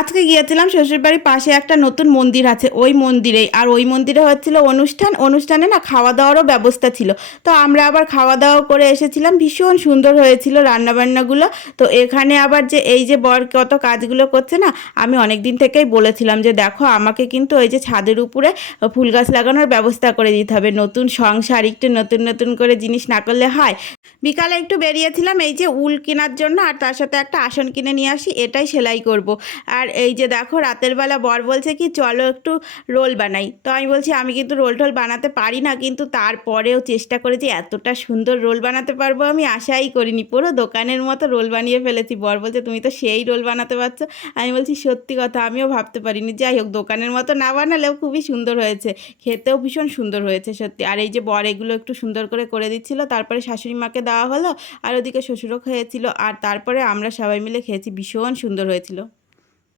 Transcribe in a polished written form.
আজকে গিয়েছিলাম শ্বশুরবাড়ির পাশে একটা নতুন মন্দির আছে, ওই মন্দিরেই। আর ওই মন্দিরে হচ্ছিল অনুষ্ঠানে না খাওয়া দাওয়ারও ব্যবস্থা ছিল। তো আমরা আবার খাওয়া দাওয়া করে এসেছিলাম, ভীষণ সুন্দর হয়েছিল রান্নাবান্নাগুলো। তো এখানে আবার যে এই যে বর কত কাজগুলো করছে না, আমি অনেক দিন থেকেই বলেছিলাম যে দেখো আমাকে কিন্তু ওই যে ছাদের উপরে ফুল গাছ লাগানোর ব্যবস্থা করে দিতে হবে, নতুন সংসার, একটু নতুন নতুন করে জিনিস না করলে হয়। বিকালে একটু বেরিয়েছিলাম এই যে উল কেনার জন্য, আর তার সাথে একটা আসন কিনে নিয়ে আসি, এটাই সেলাই করব। আর এই যে দেখো রাতের বেলা বর বলছে কি চলো একটু রোল বানাই। তো আমি বলছি আমি কিন্তু রোল টোল বানাতে পারি না, কিন্তু তারপরেও চেষ্টা করেছি, এতটা সুন্দর রোল বানাতে পারবো আমি আশাই করিনি, পুরো দোকানের মতো রোল বানিয়ে ফেলেছি। বর বলছে তুমি তো সেই রোল বানাতে পারছো। আমি বলছি সত্যি কথা, আমিও ভাবতে পারিনি। যাই হোক, দোকানের মতো না বানালেও খুবই সুন্দর হয়েছে, খেতেও ভীষণ সুন্দর হয়েছে সত্যি। আর এই যে বর এগুলো একটু সুন্দর করে করে দিচ্ছিল, তারপরে শাশুড়ি মাকে দেওয়া হলো, আর ওদিকে শ্বশুরও খেয়েছিল, আর তারপরে আমরা সবাই মিলে খেয়েছি, ভীষণ সুন্দর হয়েছিল।